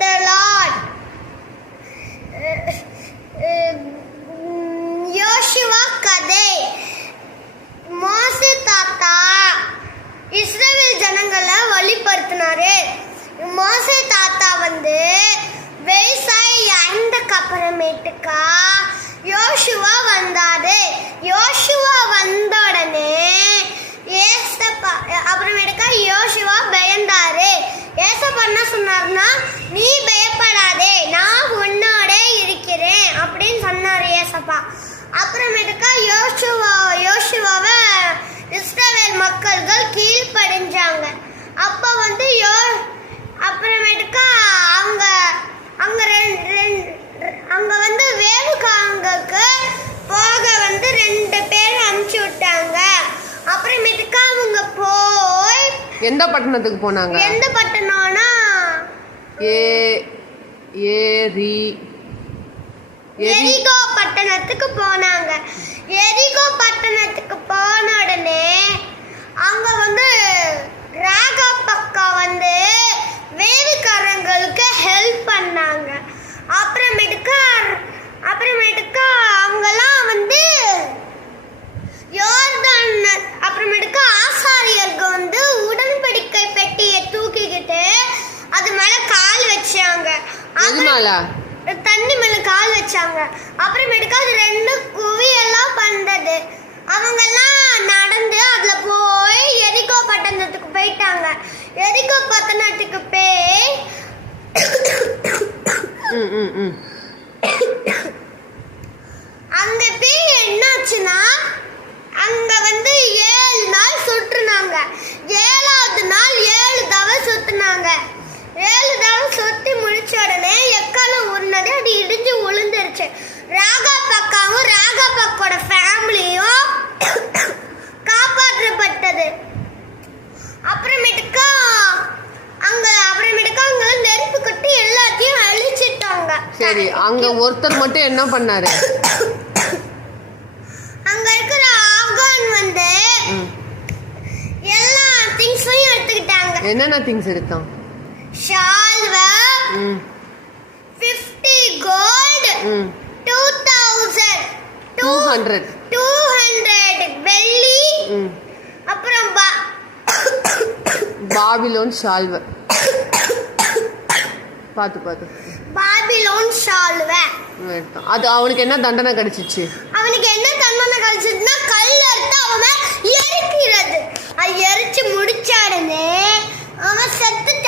the Lord. யோசுவா கதை. மோசே தாத்தா இஸ்ரவேல் ஜனங்களை வழிபடுத்தினாரு. மோசே தாத்தா விவசாயி ஆனதுக்கு அப்புறமேட்டுக்கா யோசுவா வந்தாரு. யோசுவா வந்த உடனே அப்புறமேட்டுக்கா யோசுவா பயந்தாரு. ஏசப்பா என்ன சொன்னார்னா, நீ பயப்படாதே, நான் உன்னோட இருக்கிறேன் அப்படின்னு சொன்னாரு ஏசப்பா. அப்புறமேட்டுக்கா யோசுவாவை இஸ்ரவேல் மக்கள்கள் கீழ்ப்படிஞ்சாங்க. அப்போ அப்புறமேட்டுக்கா அங்க வேவுகாங்குக்கு போக 2 பேர் அனுப்பிச்சு விட்டாங்க. அப்புறமேட்டுக்கா அவங்க போய் எந்த பட்டணத்துக்கு போனாங்க? எந்த பட்டணம்னா எரிகோ பட்டணத்துக்கு போனாங்க. எரிகோ பட்டணத்துக்கு போன உடனே அங்க ராகாப் அக்கா வேவுக்காரங்களுக்கு ஹெல்ப் பண்ணாங்க. அப்புறமேட்டுக்கா அவங்கெல்லாம் யோர்தான் அப்புறமேட்டுக்கா ஆசாரியர்கள் உடன்படிக்கை பெட்டியை தூக்கிக்கிட்டு அது மேல கால் வச்சாங்க. தண்ணி மேல கால் வச்சாங்க. அப்புறமேட்டுக்கா அது 2 குவியெல்லாம் பண்றது. அவங்கெல்லாம் நடந்து அதுல போய் எரிகோ பட்டணத்துக்கு போயிட்டாங்க. எரிகோ பட்டணத்துக்கு போய் அங்க போய் என்னாச்சுன்னா, அங்க 7 நாள் சுற்றுனாங்க. 7ஆவது நாள் 7 தடவை சுத்துனாங்க. 7 தடவை சுத்தி முடிச்ச உடனே எக்காலம் உருனது, அது இடிஞ்சு விழுந்துருச்சு. ராகாப் அக்காவும் ராகாப் அக்கோட ஃபேமிலியும் காப்பாற்றப்பட்டது. அப்புறமேட்டுக்கா அங்க நெருப்பு கட்டி எல்லாத்தையும் அழிச்சிட்டாங்க. சரி, அங்க ஒருத்தர் மட்டும் என்ன பண்ணாரு? அங்க இருக்கிற ஆகான் எல்லா திங்ஸையும் எடுத்துக்கிட்டாங்க. என்னென்ன திங்ஸ் எடுத்தான்? ஷால்வை, 50 கோல்ட், 200 வெள்ளி, அப்புறம் பாபிலோன் ஷால்வை. பாத்து பாபிலோன் ஷால்வை எடுத்தான். அது அவனுக்கு என்ன தண்டனை கிடைச்சிச்சு? அவனுக்கு என்ன தண்டனை கிடைச்சதுன்னா, கல் எடுத்து அவன் எரிக்கிறது. அது எரிச்சு முடிச்ச உடனே அவன் செத்துட்டான்.